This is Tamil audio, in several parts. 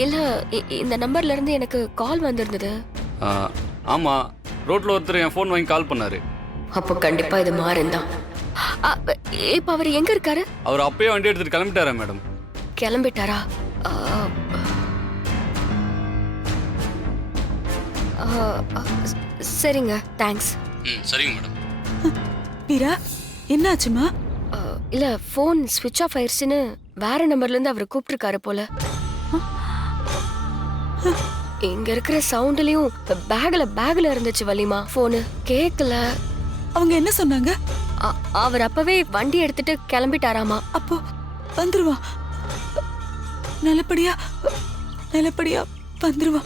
இல்ல இந்த நம்பர்ல இருந்து எனக்கு கால் வந்திருந்தது. ஆமாம், ரோட்டில் ஒருத்தர் என் ஃபோன் வாங்கி கால் பண்ணார். அப்போ கண்டிப்பா இது மாறன் தான். இப்ப அவர் எங்க இருக்காரு? அவர் அப்பயே வண்டி எடுத்துகிட்டு கிளம்பிட்டாரா மேடம்? கிளம்பிட்டாரா? ஆ, ஆ, ஆ, சரிங்க, தேங்க்ஸ். சரிங்க மேடம். வீரா, என்னாச்சுமா? இல்ல ஃபோன் ஸ்விட்ச் ஆஃப் ஆயிருச்சுன்னு வேற நம்பர்ல இருந்து அவர் கூப்பிட்டுருக்காரு போல. இங்க இருக்கிற சவுண்ட்லயும் பேக்ல இருந்துச்சு வலிமா போனு கேக்கல. அவங்க என்ன சொன்னாங்க? அவர் அப்பவே வண்டி எடுத்துட்டு கிளம்பிட்டாராமா. அப்போ வந்துருவா, நல்லபடியா நல்லபடியா வந்துருவா.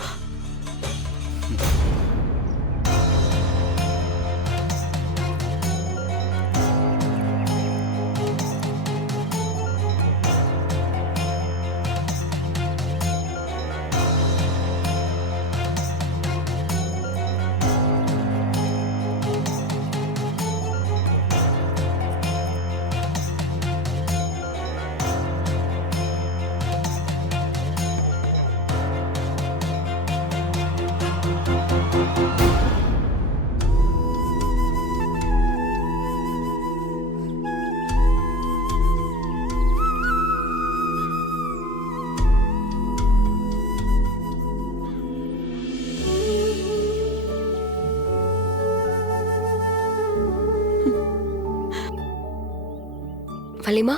வலிமா,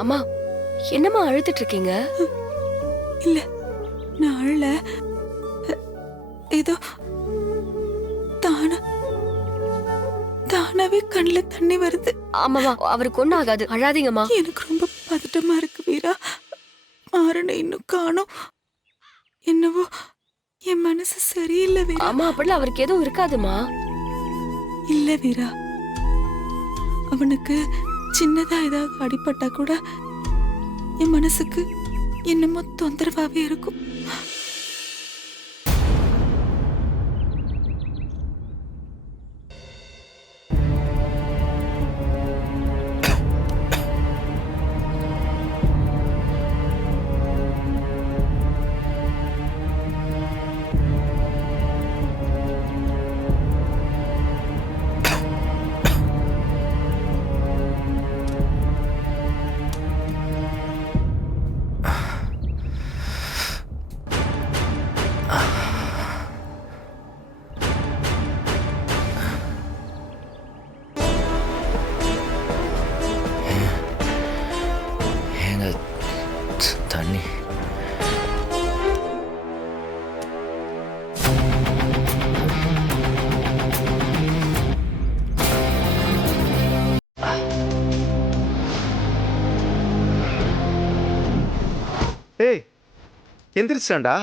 அம்மா என்னம்மா அழுதுட்டு இருக்கீங்க? இல்ல, நான் அழல. ஏதோ தானாவே கண்ணுல தண்ணி வருது. ஆமாவா, அவருக்கு ஒண்ணும் ஆகாது, அழாதீங்கம்மா. எனக்கு ரொம்ப பதட்டமா இருக்கு வீரா. மாறனை இன்னும் காணோம். என்னவோ என் மனசு சரியில்லை வீரா. அம்மா அப்படிலாம் அவருக்கு எதுவும் இருக்காதுமா. இல்ல வீரா, அவனுக்கு சின்னதா ஏதாவது அடிபட்டா கூட என் மனசுக்கு என்னமோ தொந்தரவாவே இருக்கும். தண்ணி ஏய், எந்திரிச்சாண்டா?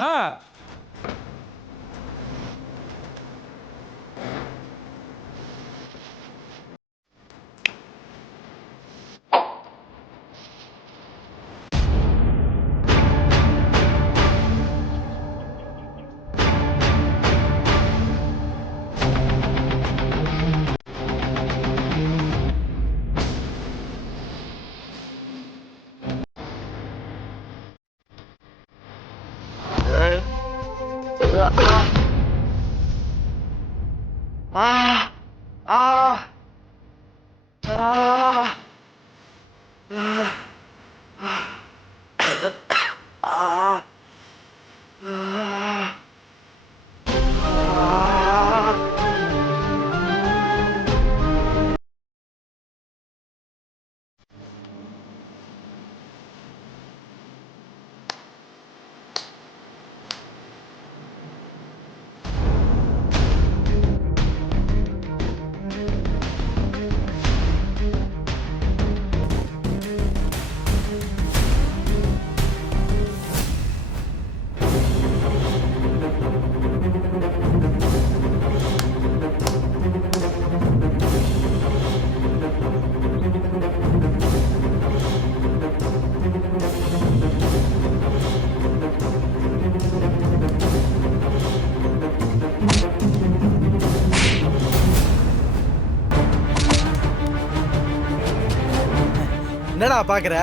என்னடா பாக்குற?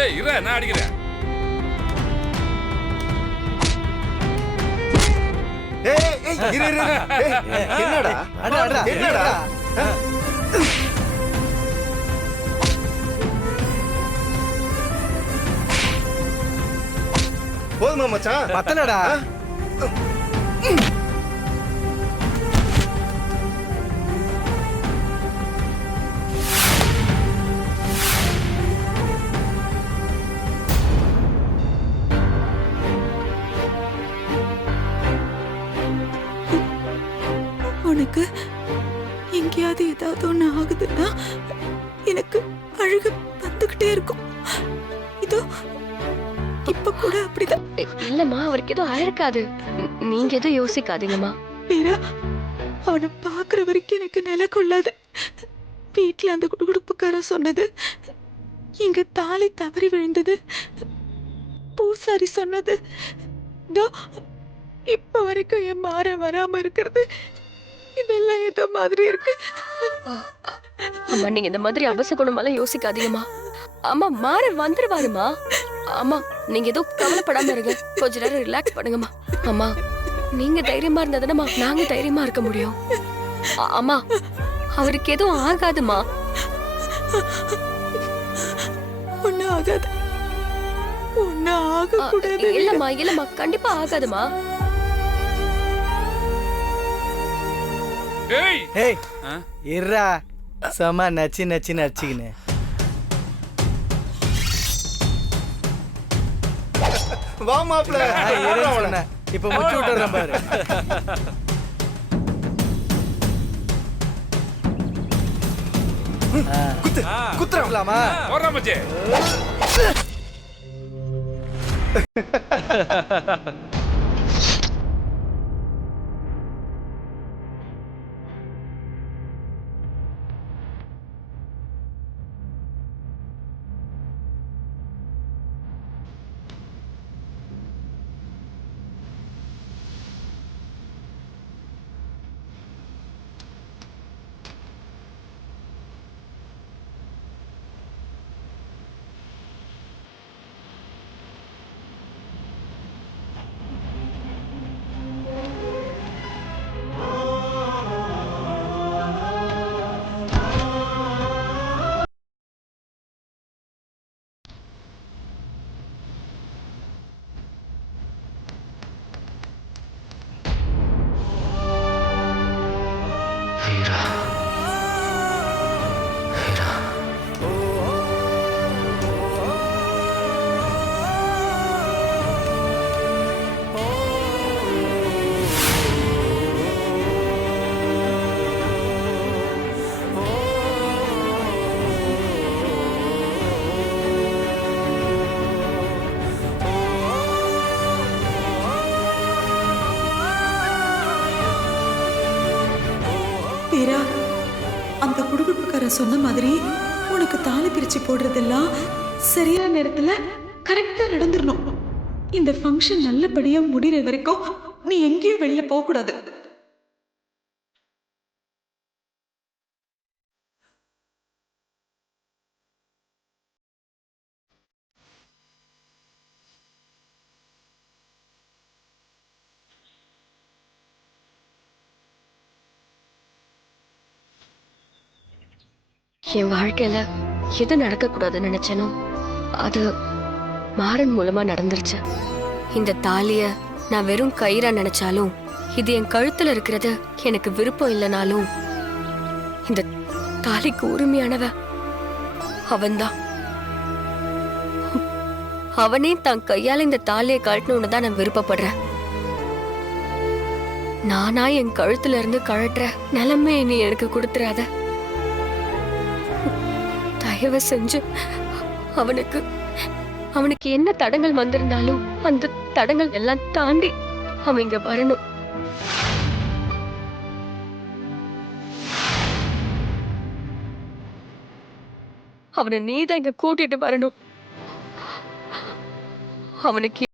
ஏய் இரு நான் அடிக்கிறேன். என்னடா என்னடா போதுமா மச்சான் பத்தலடா. உனக்கு எங்கேயாவது ஏதாவது ஒண்ணு ஆகுதுன்னா எனக்கு அழுக வந்துகிட்டே இருக்கும். இதோ இப்ப கூட அப்படிதான். இல்லம்மா, அவருக்கு எதுவும் ஆயிருக்காது. நீங்க எதுவும் யோசிக்காதீங்கம்மா. வீரா, அவனை பாக்குற வரைக்கும் எனக்கு நிலை கொள்ளாது. வீட்டுல அந்த குடுகுடுப்புக்காரன் சொன்னது, இங்க தாலி தவறி விழுந்தது, பூசாரி சொன்னது, இதோ இப்ப வரைக்கும் என் மாற வராம இருக்கிறது, இதெல்லாம் ஏதோ மாதிரி இருக்கு. அம்மா, நீங்க இந்த மாதிரி அபசகுணமெல்லாம் யோசிக்காதீங்கம்மா. அம்மா, மாற வந்துருவாருமா. அம்மா, நீங்க எதுவும் கவலைப்படாம இருங்க. கொஞ்ச நேரம் ரிலாக்ஸ் பண்ணுங்கம்மா. அம்மா, நீங்க தைரியமா இருந்ததுன்னா நாங்க தைரியமா இருக்க முடியும். அம்மா, அவருக்கு எதுவும் ஆகாதுமா. ஒன்னும் ஆகாது, ஒன்னும் ஆக கூடாது. இல்லம்மா, இல்லம்மா, கண்டிப்பா ஆகாதுமா. ஏய் ஏய் இருடா, சும்மா நச்சு நச்சு நச்சுக்கின்னு. வா மாப்ள. இப்ப முச்சு விட்டுறேன் பாரு. குத்துறாங்களாமா? ஓடுறா மச்சி. வீரா, அந்த குடுகுடுப்புக்காரன் சொன்ன மாதிரி உனக்கு தாலி பிரிச்சு போடுறதெல்லாம் சரியான நேரத்துல கரெக்டா நடந்துடணும். இந்த ஃபங்க்ஷன் நல்லபடியா முடிகிற வரைக்கும் நீ எங்கேயும் வெளியில போக கூடாது. என் வாழ்க்கையில எது நடக்க கூடாதுன்னு நினைச்சேனோ அது மாறன் மூலமா நடந்துருச்சு. இந்த தாலிய நான் வெறும் கயிறா நினைச்சாலும், இது என் கழுத்துல இருக்கிறது எனக்கு விருப்பம் இல்லைனாலும், இந்த தாலிக்கு உரிமையானவ அவன்தான். அவனே தான் கையால இந்த தாலியை கழட்டணும்னு தான் நான் விருப்பப்படுறேன். நானா என் கழுத்துல இருந்து கழட்டுற நிலைமை நீ எனக்கு கொடுத்துறாத. தயவு செஞ்சு அவனுக்கு என்ன தடங்கள் வந்திருந்தாலும் அந்த தடங்கள் எல்லாம் தாண்டி அவன் இங்க வரணும். அவனை நீதான் இங்க கூட்டிட்டு வரணும். அவனுக்கு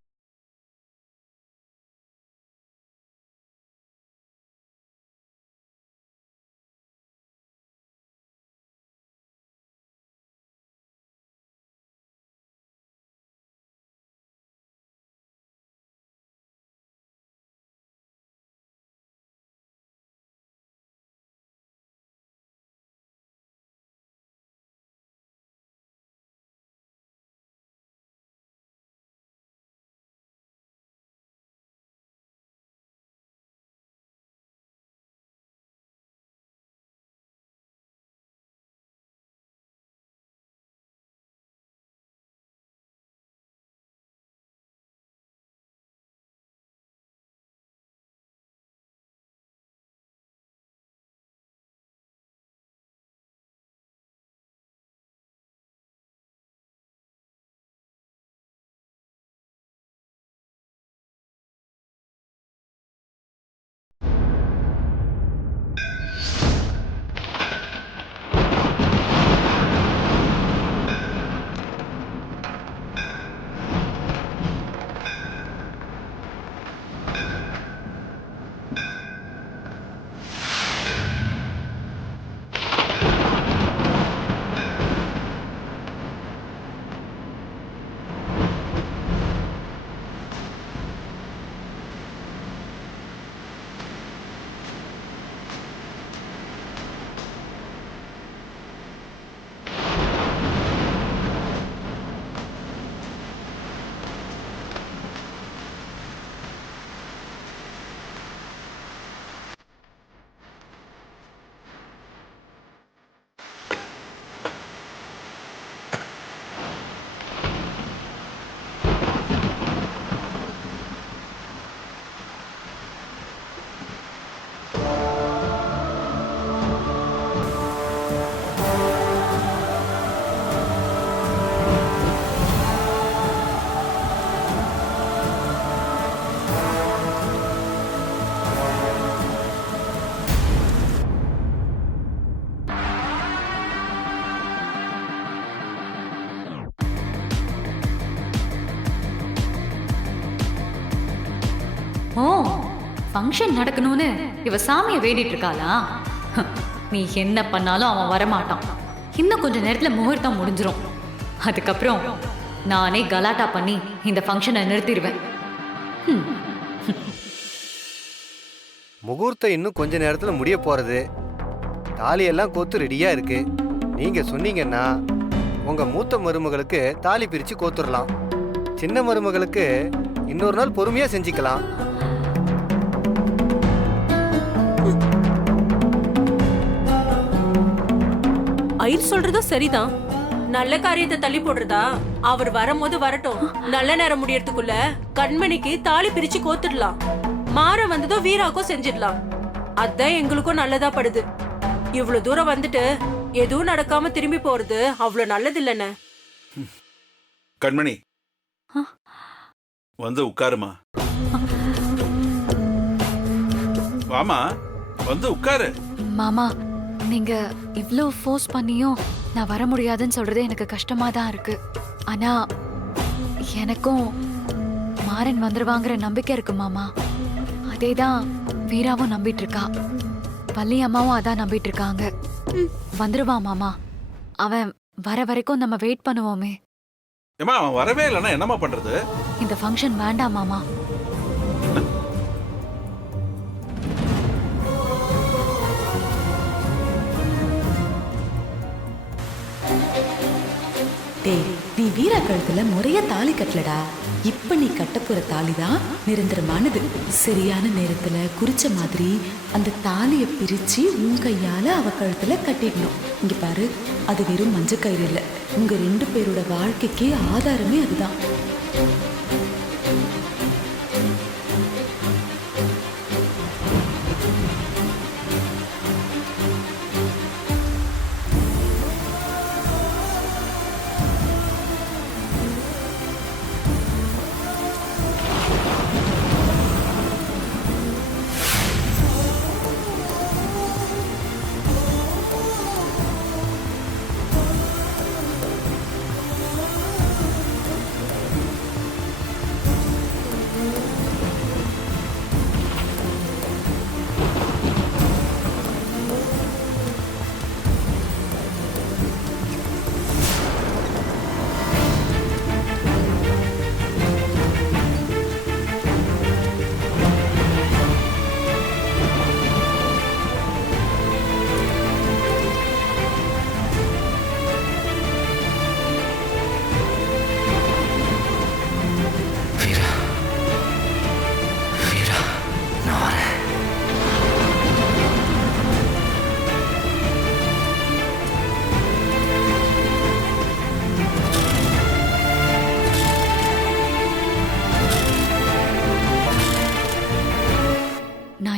ஃபங்க்ஷன் நடக்கணும்னு இவ சாமியை வேண்டிட்டு இருக்காளா? நீ என்ன பண்ணாலும் அவன் வரமாட்டான். இன்னும் கொஞ்ச நேரத்துல முகூர்த்தம் முடிஞ்சிரும். அதுக்கப்புறம் நானே கலாட்டா பண்ணி இந்த ஃபங்க்ஷனை நிறுத்திடுவேன். முகூர்த்தம் இன்னும் கொஞ்ச நேரத்துல முடிய போறது. தாலியெல்லாம் கோத்து ரெடியா இருக்கு. நீங்க சொன்னீங்கன்னா உங்க மூத்த மருமகளுக்கு தாலி பிரிச்சு கோத்துடலாம். சின்ன மருமகளுக்கு இன்னொரு நாள் பொறுமையா செஞ்சுக்கலாம். ஐயர் சொல்றதும் சரிதான். நல்ல காரியத்தை தள்ளி போடுறதா? அவர் வரும்போது வரட்டும். நல்ல நேரம் முடியறதுக்குள்ள கண்மணிக்கு தாலி பிரிச்சு கோத்துடலாம். மாற வந்ததும் வீராக்கும் செஞ்சிடலாம். அதான் எங்களுக்கும் நல்லதா படுது. இவ்வளவு தூரம் வந்துட்டு எதுவும் நடக்காம திரும்பி போறது அவ்வளவு நல்லது இல்லைன்னு. கண்மணி வந்து உட்காருமா. வாமா வந்து உட்காரு. மாமா, நீங்க இவ்ளோ ஃபோர்ஸ் பண்ணியும் நான் வர முடியாதுன்னு சொல்றது எனக்கு கஷ்டமா தான் இருக்கு. ஆனா எனக்கும் மாறன் வந்துருவாங்கிற நம்பிக்கை இருக்கு மாமா. அதேதான் வீராவும் நம்பிட்டு இருக்கா. வள்ளி அம்மாவும் அதான் நம்பிட்டு இருக்காங்க. வந்துருவான் மாமா. அவன் வர வரைக்கும் நம்ம வெயிட் பண்ணுவோமே. ஏமா அவன் வரவே இல்லைன்னா என்னமா பண்றது? இந்த ஃபங்க்ஷன் வேண்டாம் மாமா. டேய், நீ வீரா கழுத்துல முறைய தாலி கட்டலடா. இப்ப நீ கட்டப்போற தாலிதான் நிரந்தரமானது. சரியான நேரத்துல குறிச்ச மாதிரி அந்த தாலிய பிரிச்சு உன் கையால அவ கழுத்துல கட்டிடணும். இங்க பாரு, அது வெறும் மஞ்ச கயிறு இல்ல, உங்க 2 பேரோட வாழ்க்கைக்கு ஆதாரமே அதுதான்.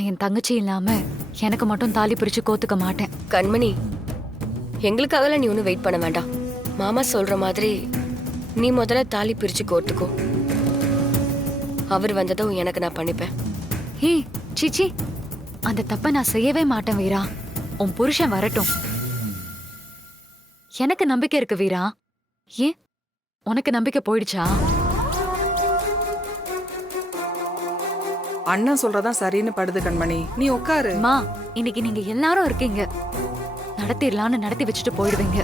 என் தங்கச்சி இல்லாம எனக்கு மட்டும் தாலி பிரிச்சு கோத்துக்க மாட்டேன். கண்மணி, எங்களுக்காகலாம் நீ ஒன்றும் வெயிட் பண்ண வேண்டாம். மாமா சொல்ற மாதிரி நீ முதல்ல தாலி பிரிச்சு கோர்த்துக்கோ. அவர் வந்ததும் எனக்கு நான் பண்ணிப்பேன். ஏய் சீச்சி, அந்த தப்ப நான் செய்யவே மாட்டேன் வீரா. உன் புருஷன் வரட்டும். எனக்கு நம்பிக்கை இருக்கு வீரா. ஏன் உனக்கு நம்பிக்கை போயிடுச்சா? அண்ணன் சொல்றதான் சரின்னு படுது கண்மணி. நீ உட்காரு. அம்மா, இன்னைக்கு நீங்க எல்லாரும் இருக்கீங்க. நடத்திடலான்னு நடத்தி வச்சுட்டு போயிடுவீங்க.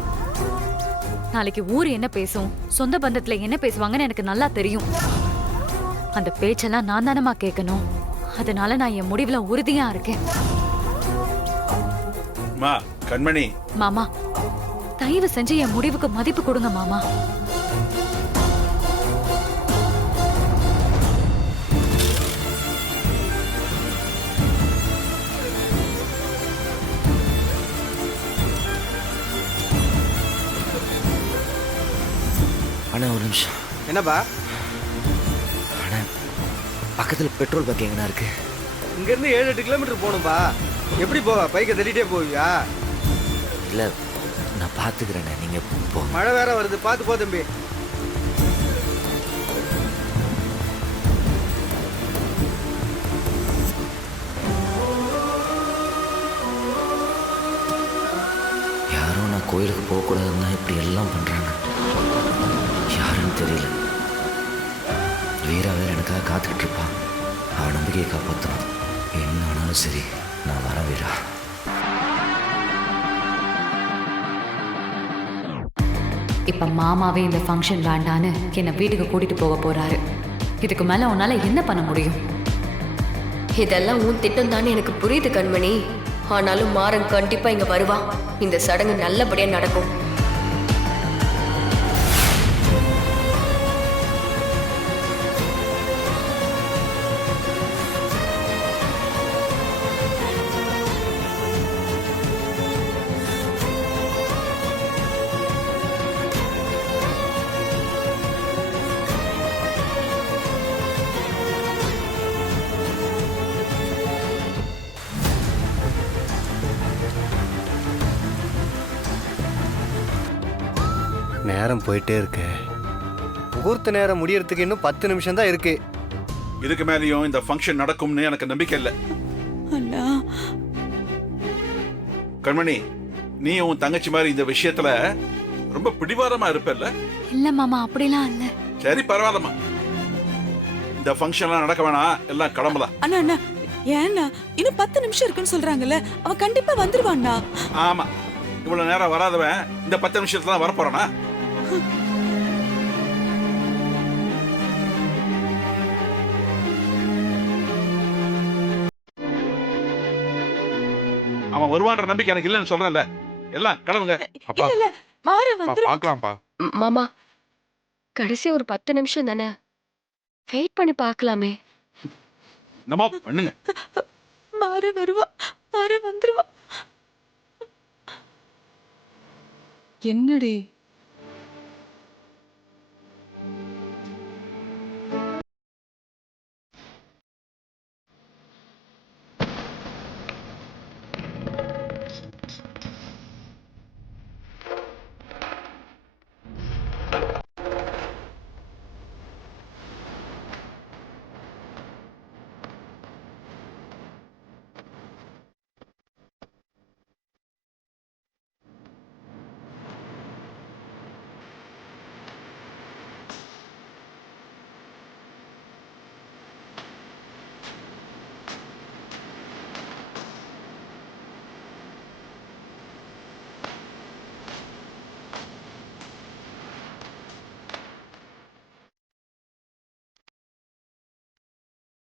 நாளைக்கு ஊர் என்ன பேசும், சொந்த பந்தத்துல என்ன பேசுவாங்கன்னு எனக்கு நல்லா தெரியும். அந்த பேச்செல்லாம் நான் தானமா கேட்கணும். அதனால நான் என் முடிவுல உறுதியா இருக்கேன். கண்மணி மாமா, தயவு செஞ்சு என் முடிவுக்கு மதிப்பு கொடுங்க மாமா. அண்ணா ஒரு நிமிஷம். என்னப்பா? அண்ணா பக்கத்தில் பெட்ரோல் பங்க் எங்கண்ணா இருக்கு? இங்கேருந்து 7-8 கிலோமீட்டர் போகணும்பா. எப்படி போவா? பைக்கை தள்ளிட்டே போவியா? இல்லை, நான் பார்த்துக்கிறேண்ணே, நீங்கள் போ. மழை வேற வருது, பார்த்து போ தம்பி. யாரும் நான் கோயிலுக்கு போகக்கூடாதுன்னா இப்படி எல்லாம் பண்ணுறாங்க. யாருன்னு தெரியல. வீரா வேற எனக்காக காத்துக்கிட்டு இருப்பான். அவன் நம்பிக்கையை காப்பாற்றணும். என்ன ஆனாலும் சரி, நான் வரேன் வீரா. இப்ப மாமாவே இந்த ஃபங்க்ஷன் வேண்டான்னு என்னை வீட்டுக்கு கூட்டிட்டு போக போறாரு. இதுக்கு மேல உன்னால என்ன பண்ண முடியும்? இதெல்லாம் உன் திட்டம் தானே எனக்கு புரியுது கண்மணி. ஆனாலும் மாறன் கண்டிப்பா இங்க வருவான். இந்த சடங்கு நல்லபடியா நடக்கும். நேரம் போயிட்டே இருக்கு. முகூர்த்த நேரம் முடியறதுக்கு இன்னும் 10 நிமிஷம் தான் இருக்கு. இதுக்கு மேலேயும் இந்த ஃபங்க்ஷன் நடக்கும்னு எனக்கு நம்பிக்கை இல்லை. அண்ணா, கண்மணி, நீ உன் தங்கச்சி மாதிரி இந்த விஷயத்துல ரொம்ப பிடிவாதமா இருப்பல்ல? இல்ல மாமா, அப்படிலாம் இல்ல. சரி, பரவாயில்லம்மா. இந்த ஃபங்க்ஷன்லாம் நடக்க வேணாம், எல்லாம் கிளம்பலாம். அண்ணா அண்ணா, ஏன்னா இன்னும் 10 நிமிஷம் இருக்குன்னு சொல்றாங்கல்ல, அவன் கண்டிப்பா வந்துருவான்னா. ஆமா, இவ்வளவு நேரம் வராதவன் இந்த 10 நிமிஷத்துல தான் வரப்போறானா? அவன் வருவான்ற நம்பிக்கை எனக்கு இல்லைன்னு சொல்றேன்ல. எல்லாம் கிளம்புங்க. இல்ல இல்ல, மாறன் வந்துரும். பாக்கலாம்ப்பா. மாமா, கடைசி ஒரு 10 நிமிஷம் தானே, வெயிட் பண்ணி பார்க்கலாமே. நம்ம பண்ணுங்க. மாறன் வருவா, மாறன் வந்துருவா. என்னடி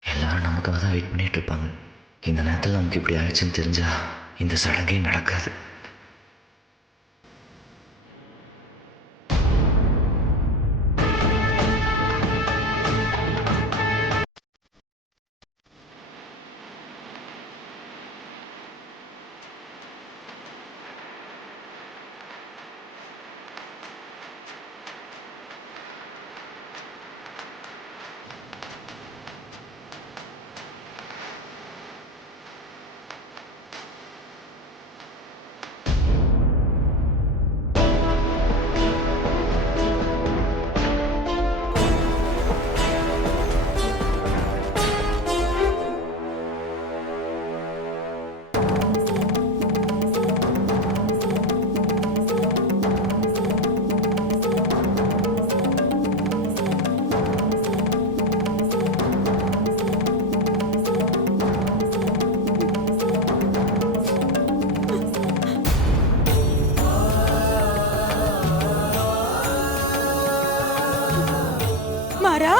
எல்லாரும் நமக்காக தான் வெயிட் பண்ணிட்டு இருப்பாங்க. இந்த நேரத்தில் நமக்கு இப்படி ஆயிடுச்சுன்னு தெரிஞ்சா இந்த சடங்கே நடக்காது. மாறா?